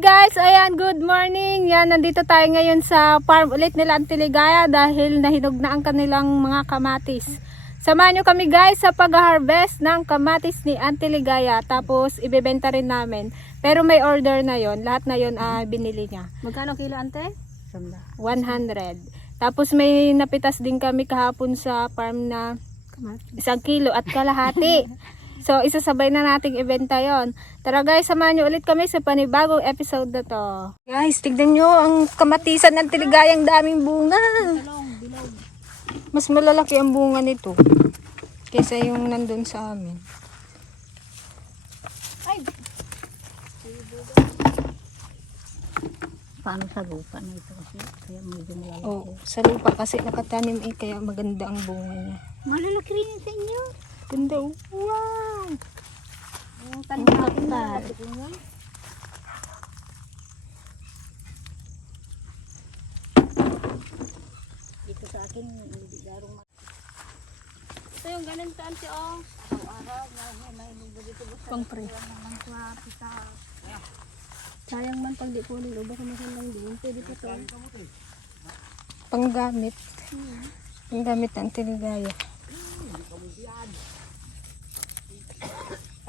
guys, ayan, good morning. Yan, nandito tayo ngayon sa farm ulit nila Antiligaya dahil nahinog na ang kanilang mga kamatis. Samahan nyo kami guys sa pag-harvest ng kamatis ni Antiligaya. Tapos ibebenta rin namin. Pero may order na yon Lahat na yon ah, binili niya. Magkano kilo ante? 100. Tapos may napitas din kami kahapon sa farm na isang kilo at kalahati. So, isasabay na nating ibenta yon. Tara guys, samahan nyo ulit kami sa panibagong episode na to. Guys, tignan nyo ang kamatisan ng tiligayang daming bunga. Mas malalaki ang bunga nito kaysa yung nandun sa amin. Paano sa lupa na ito kasi? Kaya medyo malalaki. Oh, sa lupa kasi nakatanim eh, kaya maganda ang bunga niya. Malalaki rin sa inyo. Ganda, oh. wow! Ang tanim natin na. Dito sa akin, hindi darong ma- Ito yung ganun sa ante, oh. Araw-araw, may may may dito ba sa Pang pre. ng swapis sa... Sayang man pag di kunin, o baka masandang din. Pwede pa to. Panggamit. Panggamit ng tiligaya.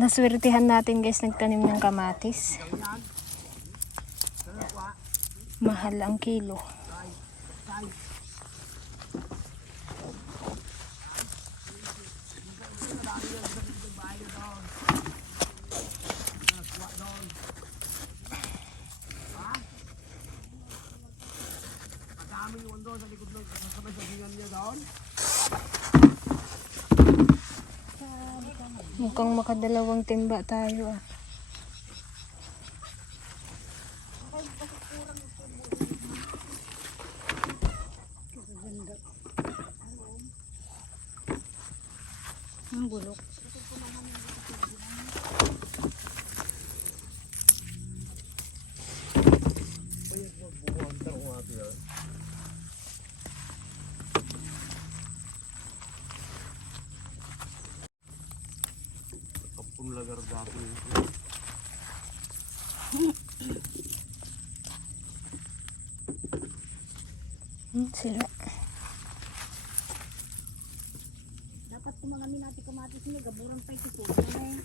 Naswertihan natin guys nagtanim ng kamatis. Mahal ang kilo. Mukhang makadalawang timba tayo ah. Ang bulok. Hmm, sila. Dapat kung mga minati kamatis niya, gaburan pa ito. Ay.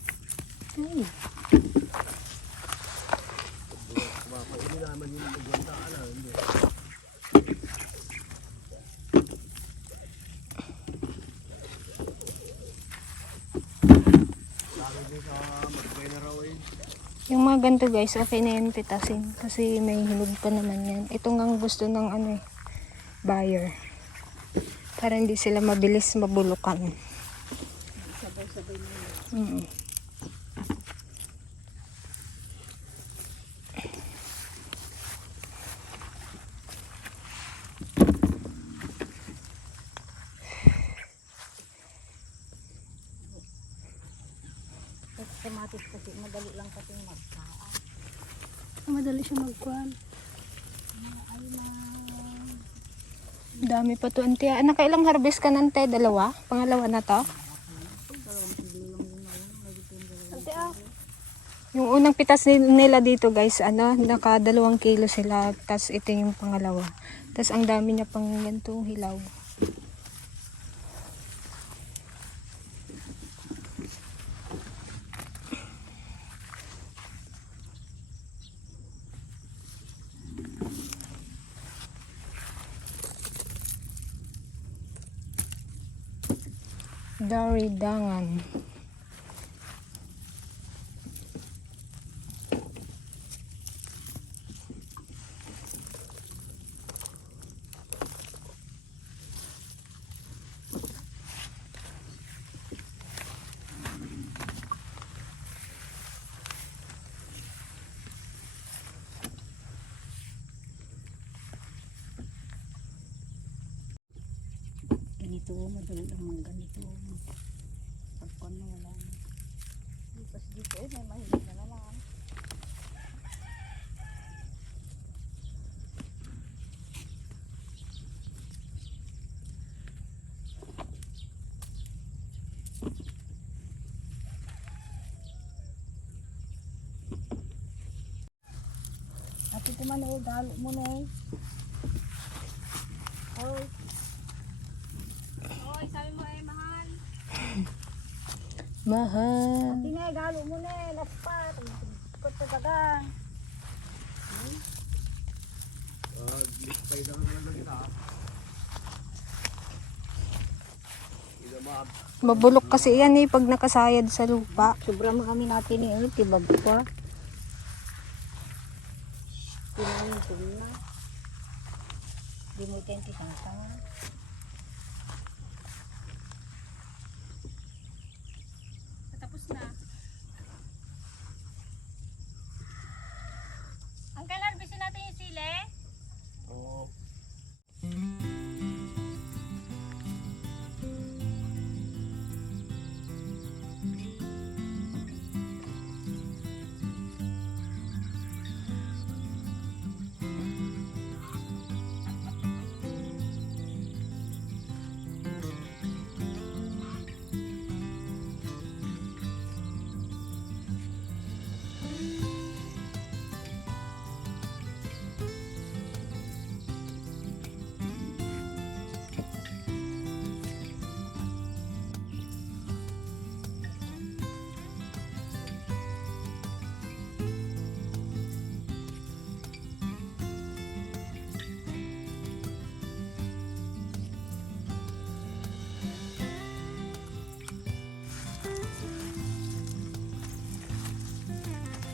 Yung mga ganito guys, okay na yan pitasin. Kasi may hinog pa naman yan. Ito nga gusto ng ano eh, buyer. Para hindi sila mabilis mabulukan. Mm. Kasi kamatis kasi, madali lang kasi magkaan. Madali siya magkuhan. Dami pa to, ante. Ah, Nakailang harvest ka nante? Dalawa? Pangalawa na to? Yung unang pitas ni- nila dito guys, ano, naka dalawang kilo sila. Tapos ito yung pangalawa. Tapos ang dami niya pang ganitong hilaw. Daridangan. Ganito, madali lang mga ganito. Pagkon na wala na. Tapos dito eh, may mahilig na naman. Ito man eh, galo mo na eh. Oy, Oy, sabi mo eh, mahal. Mahal. di na eh, galo mo na eh. Laspat. Ikot sa dagang. Mabulok kasi yan eh, pag nakasayad sa lupa. Sobra mo kami natin ni eh, tibag pa. Kunin ko na. Di mo tenti sang tanga.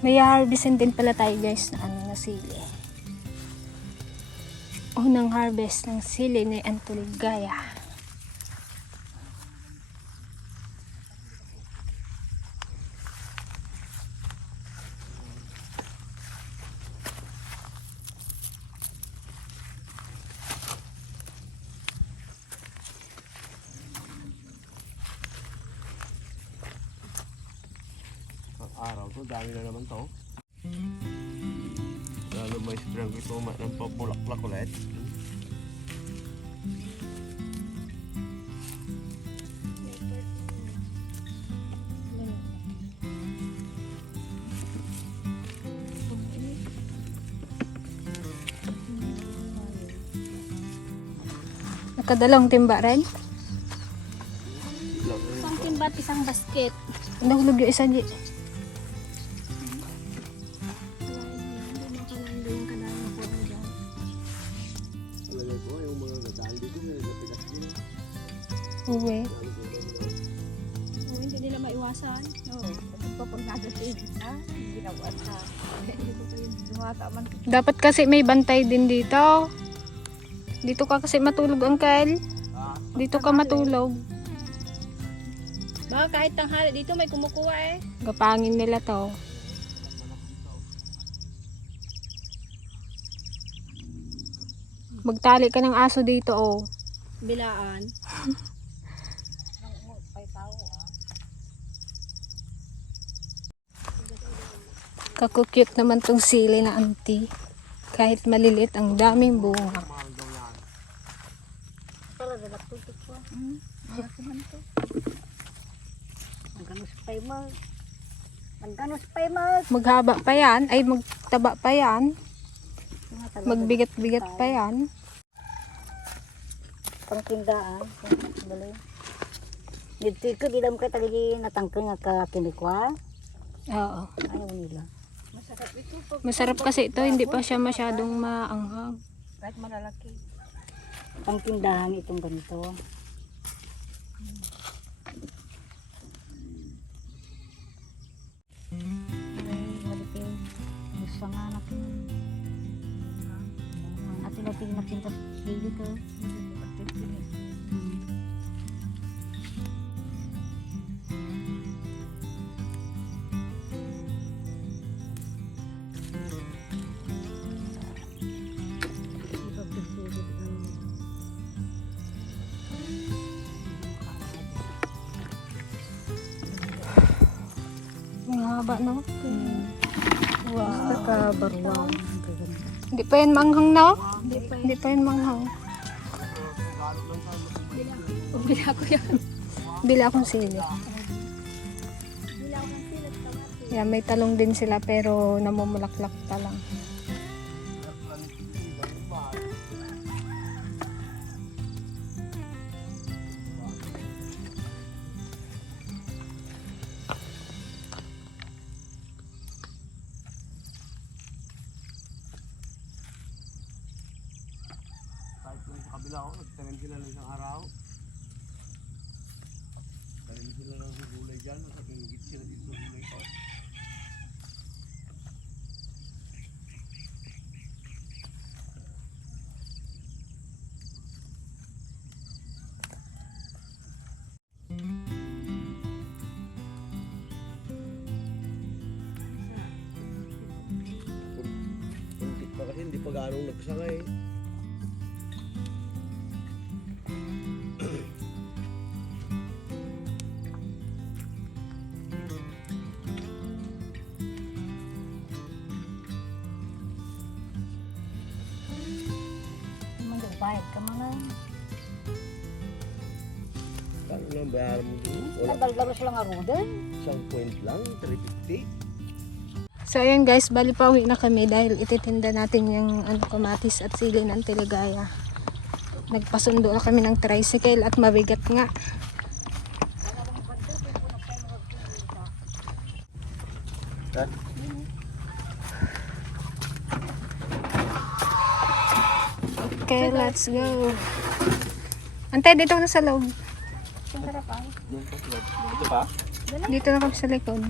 May harvestin din pala tayo guys na ano na sili. Unang harvest ng sili ni Antuligaya. Ang to, dami na naman to. Lalo may sprang ito, ng pabulaklak ulit. Nakadalawang timba rin. Isang timbat, isang basket. Nahulog yung isa di. Uwi. Oh, hindi nila maiwasan. Oo. Kasi. Hindi ko kayo dumata man. Dapat kasi may bantay din dito. Dito ka kasi matulog, Uncle. Dito ka matulog. Baka kahit tanghali dito may kumukuha eh. Gapangin nila to. Magtali ka ng aso dito, oh. Bilaan. Kakukyut naman tong sili na auntie. Kahit maliliit, ang daming bunga. Maghaba pa yan, ay magtaba pa yan. Magbigat-bigat pa yan. Pangkindaan. Dito ko, di lang ka talagi natangkang nga ka kinikwa. Oo. Ayaw nila. Masarap kasi ito, hindi pa siya masyadong maanghang. Kahit malalaki. Pangkindahan itong ganito. Nga natin. Natin nakintas sili Baruang. Hindi pa yan manghang, no? Hindi pa yan manghang. Bila ko yan. Bila akong sili. Yan, may talong din sila pero namumulaklak pa Wala ako, nagtanim sila ng isang araw. Tanim sila ng gulay dyan, nakapingit sila dito sa gulay ko. Kasi, hindi pa ganong nagsangay. Bayaran mo doon? Wala, Nagalaro sila nga ruden. isang point lang, 350. So ayan guys, bali pauwi na kami dahil ititinda natin yung ano, kamatis at sili ng teligaya. Nagpasundo na kami ng tricycle at mabigat nga. Okay, let's go. Antay, dito na sa loob. Ito pa? Dito na kami sa likod.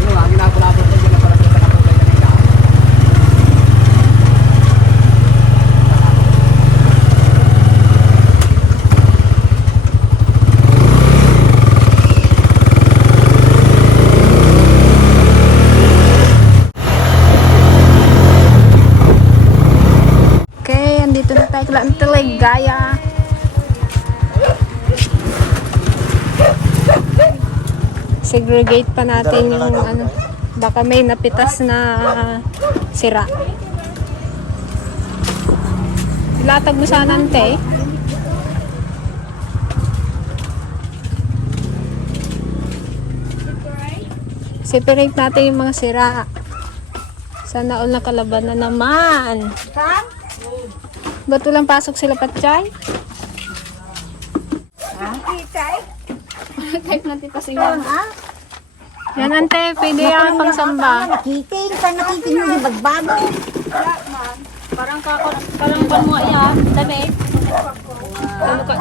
Ano nga, ginapalabot ko dyan na parang sa kanapot kayo kanina. Okay, andito na tayo kala ng teligaya. Segregate pa natin yung ano, baka may napitas na sira. Ilatag mo sana ante. Separate natin yung mga sira. Sana all nakalaban na naman. Saan? Ba't walang pasok sila patchay? Ha? Kahit natin kasi Saan ha? Yan ante, pwede yan pang samba. Nakiting. Saan nakiting mo yung bagbago? Parang kakot, parang pan mo iya, damit. Ano ka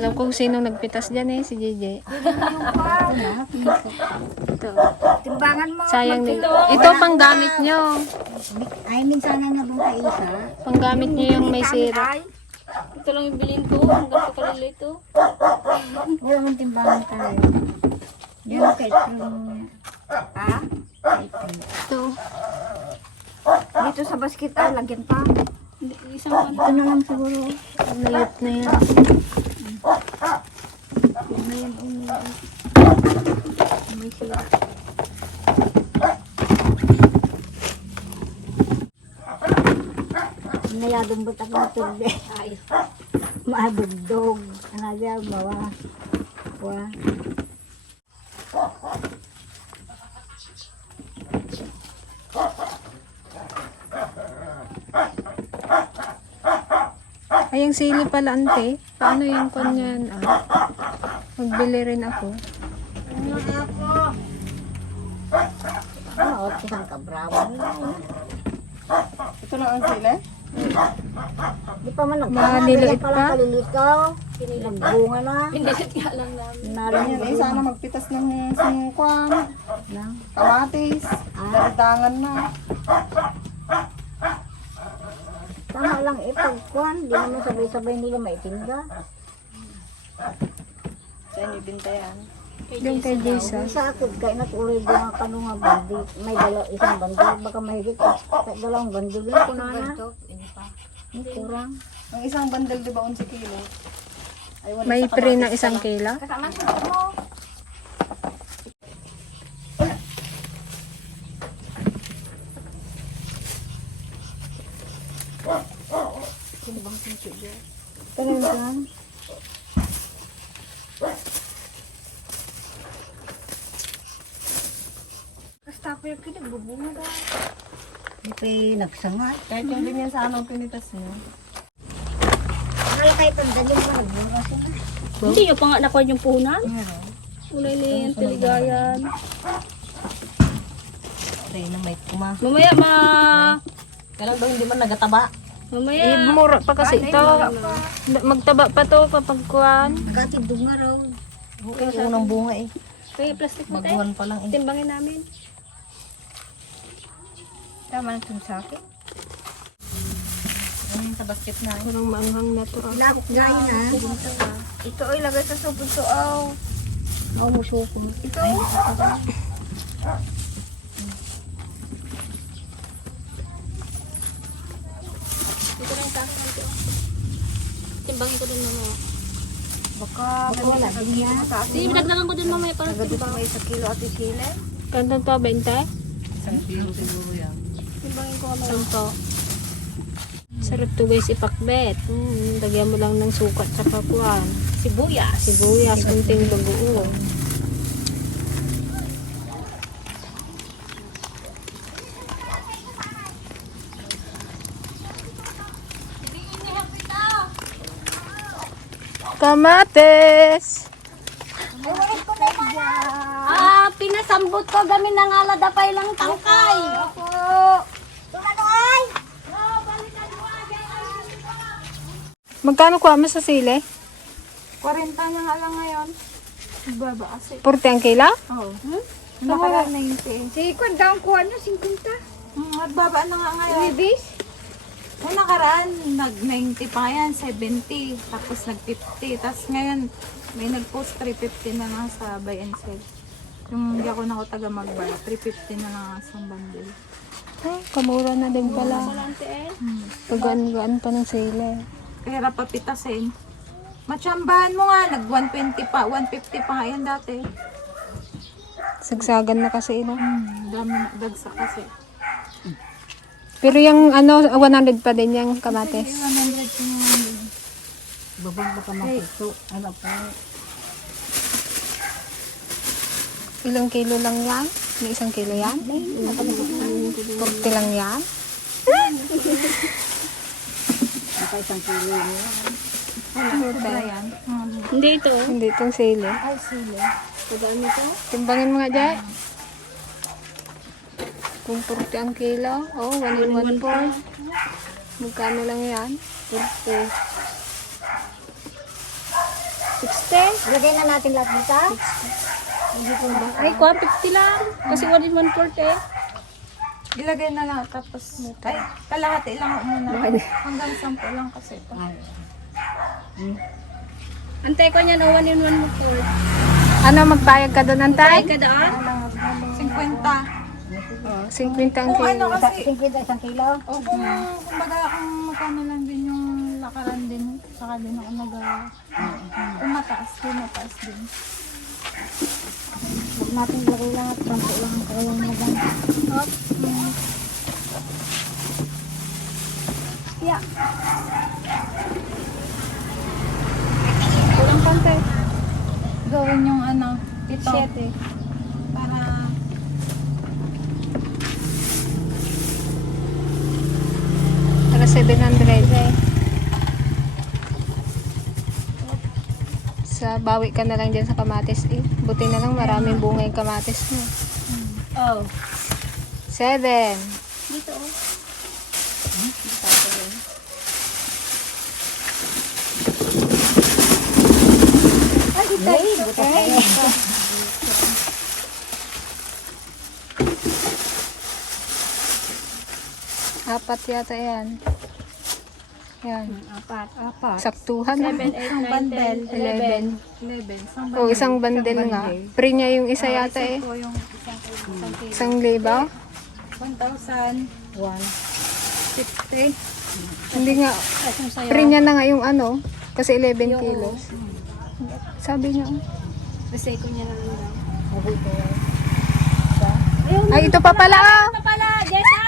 Alam ko kung sino nagpitas dyan eh, si JJ. Ito. Timbangan mo. Sayang nito. Ito pang gamit nyo. Ay, minsan na nabong ka isa. Pang gamit nyo yung may sira. Ito lang yung bilhin ko, hanggang sa kalila ito. wala mong timbangan tayo. Yan kay True. Ha? Ito. Dito sa basket ay lagyan pa. Isang. Ito na lang siguro. Layot na yan. May yan umiyak. May sila. Nayadong ba't ako natulde? Ay. Maadugdog. Ano dyan, bawa. Wa. Ay, yung sili pala ante. Paano yung kanyan? Ah? Magbili rin ako. Ano, isang kabravo. Ito lang ang sila? Di pa man nagkana. Maliliit Kaya pala pa? kalilikaw. Nagbunga na. Pinilit nga lang namin. Nalang eh, sana magpitas ng singkwan, na. kamatis, daridangan na. Tama lang eh, pagkuhan. Di naman sabay-sabay nila maitinda. Sa inyo bintayan. Doon kay Jason. Sa akod kay natuloy din ang kano nga bandi. May dala, isang bandol. Baka mahigit. Kahit dalawang bandol lang ko na na. Ang kurang. Ang isang bandel, di ba, 11 kilo? Ay, wala May sa pre na isang kila. Kasama sa mo. Kinabahasan siya dyan. Talaga? Basta ako yung kinagbubunga daw. Hindi pa nagsangat. Kahit yung ganyan sa anong pinitas niya. Akala kahit ang dyan yung nagbunga sila. Hindi yung pang nakuha yung punan. Kulay na yung tiligayan. Tayo na may kuma. Mamaya ma... Kailan daw hindi man nagataba. Mamaya. Eh, mura pa kasi ito. Magtaba pa to kapag kuhan. Katindog nga raw. Yung unang bunga eh. Kaya plastic mo tayo. Pa lang eh. Timbangin namin. Tama na itong sa akin. Ano yung sa basket na eh. Parang maanghang na to. ah. Lakot gaya na. Ito ay lagay sa supot to aw. Ako mo suko mo. Ito. Dito lang sa akin. ate. Timbangin ko din mamaya. Baka Baka wala. Hindi, dagdagan ko din mamaya para Nagado pa may sa kilo at sile. Kantan to, 20? Isang kilo siguro yan. timbangin ko mamaya. Sampo. Sarap to guys, ipakbet. Hmm, lagyan mo lang ng sukat sa kuhan. Sibuyas. Sibuyas, kunting bagoong. Kamates! Ah, pinasambot ko gamin ng alada pa ilang tangkay. Magkano kuha mo sa sili? 40 na nga lang ngayon. Baba kasi. 40 ang kila? Oo. Hmm? Nakala 90. Si Kwan daw ang kuha nyo, 50. Hmm, nagbaba na nga ngayon. Ibis? Nung nakaraan, nag-90 pa yan, 70. Tapos nag-50. Tapos ngayon, may nag-post 350 na lang sa buy and sell. Yung hindi ako na ako taga mag-buy, 350 na lang ang isang bundle. Oh, kamura na din pala. Hmm. Pagaan-gaan pa ng sili. Kaya papitasin. Matsambahan mo nga, nag-120 pa, 150 pa nga yan dati. Sagsagan na kasi ino. Hmm, dami na dagsa kasi. Pero yung ano, 100 pa din yung kamates. 100 yung babang baka makito. Ano pa? Ilang kilo lang yan? May isang kilo yan? 40 lang yan? Baka isang kilo ano yan. Hindi ito. Hindi itong sili. Ay, sili. Timbangin mo nga, Jai. 140 ang kilo. Oh, 1 in 1 4. Magkano lang yan? 40. 60? Lagay na natin lahat dito. 60. Ay, kuha 50 lang. Kasi 1 in 1 Ilagay na lang tapos ay kalahati lang muna. Hanggang 10 lang kasi ito. Hmm. Antay ko niyan oh, 1 in 1 mo Ano magbayad ka doon, antay? Ano magbayad ka doon? 50. Oh, 50 ang Kung ano kilo. kasi, 50 isang kilo. o kung, kumbaga, kung magkano lang din yung lakaran din, saka din ako nagawa. Ah, kung mm-hmm. mataas din, mataas. Huwag natin lagay lang at pampo lang ang kayang magang. Up. Mm. Yeah. Kulang kante. Gawin yung ano, ito. Siete. 700. Sa bawi ka na lang dyan sa kamatis eh. Buti na lang maraming bunga yung kamatis mo. Oh. 7. Dito oh. Hmm? Ay, dito. Ay, dito. Apat yata yan yan. apat, apat. Saktuhan na. 7, 8, 9, 10, 11. 11. Isang O, isang bandel nga. Free niya yung isa yata eh. Ito yung isang isang. Isang libaw. 1,000. 50. Hindi nga. Free niya na nga yung ano. Kasi 11 kilos. Sabi niya. oh. Kasi ko niya lang daw. Ay, ito pa pala. oh. Pa pala, Jessa!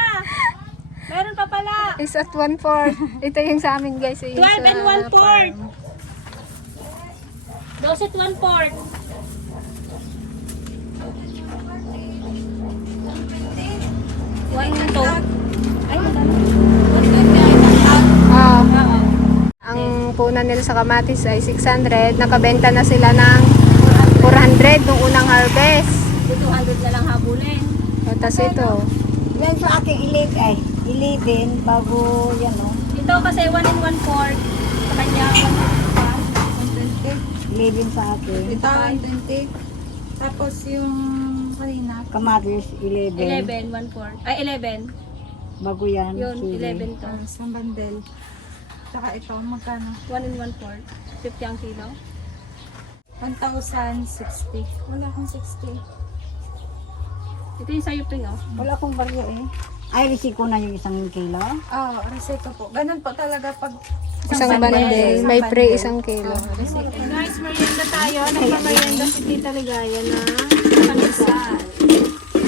Meron pa pala. Is at 1 4 Ito yung sa amin guys. Yung 12 sa and 1 quart. 12 at 1 quart. One, two. Ay? Ah. Ang punan nila sa kamatis ay 600. Nakabenta na sila ng 400 nung unang harvest. 200 na lang habulin. Tapos ito. Yan sa akin, 11, ay, 11 bago yan, oh. Ito kasi 1 and 1 fourth. Sa kanya, 11 sa akin. Ito, 20. Tapos yung kanina, Kamatis, 11. 11, 1 fourth. Ay, 11. Bago yan. Yun, sili. 11 to. uh, sa bandel. Tsaka ito, magkano? 1 and 1 fourth. 50 ang kilo. 1,060. Wala akong 60. Ito yung sayo ping, oh. Wala akong baryo eh. Ay, risiko na yung isang kilo. Oo, oh, reseta po. Ganun po talaga pag Isang bandel. May pre isang kilo. Guys, merienda tayo. Nagpa-merienda si Tita Ligaya na Pandesal.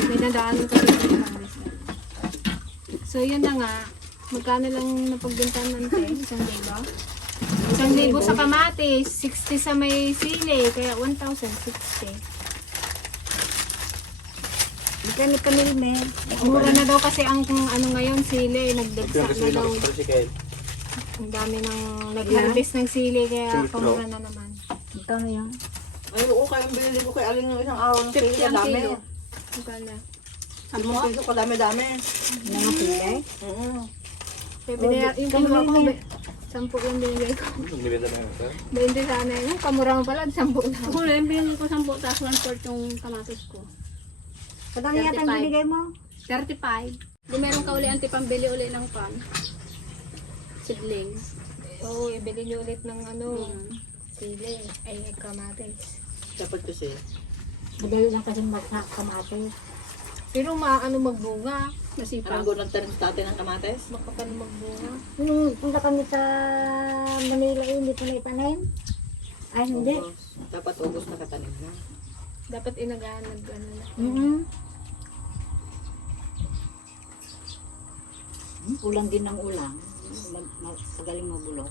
May nadaanan kami sa pandesal. So, yun na nga. Magkano lang napagbentahan natin? Isang libo? Isang libo sa kamatis. 60 sa may sili. Kaya 1,060. Kami kami may. Mura na daw kasi ang kung ano ngayon sili. Nagdagsa na daw. Ang dami ng nag-harvest ng sili. Kaya pamura na naman. Ito na yan. Ay, oo, kaya binili ko kay Aling ng isang araw ng 50 sili. ang Dami. kilo. Magkano? Limang piso ko, dami-dami. Mga sili. Oo. Kaya binaya, yung kinuha ko, sampu yung binigay ko. Hindi sana yun. Kamura mo pala, sampu na. Ako rin, binili ko 10 tapos 1 fourth yung kamatis ko. Kadami yata ang 35. binigay mo. 35. Di meron ka uli anti pambili uli ng pan. Seedlings. Oo, ibili niyo ulit ng ano, sili. Ay, kamatis. Dapat kasi. Madali lang kasi magsak kamatis. Pero maano magbunga. Masipag. Parang go nagtanim sa atin ng kamates. Makapal magbunga. Nung punta kami sa Manila, eh, hindi pa na ipanayin. Ay, hindi. Ubus. Dapat ubos na katanim na. Dapat inagaan nag ano na. Mm-hmm. Ulang din ng mag, magaling magulo.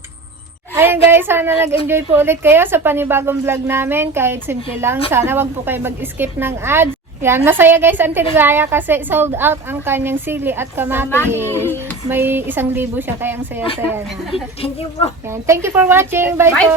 Ayan guys, sana nag-enjoy po ulit kayo sa panibagong vlog namin. Kahit simple lang, sana wag po kayo mag-skip ng ads. Yan, masaya guys ang Tinigaya kasi sold out ang kanyang sili at kamatis. May isang libo siya kaya ang saya-saya na. Thank you po. Yan. Thank you for watching. Bye, po!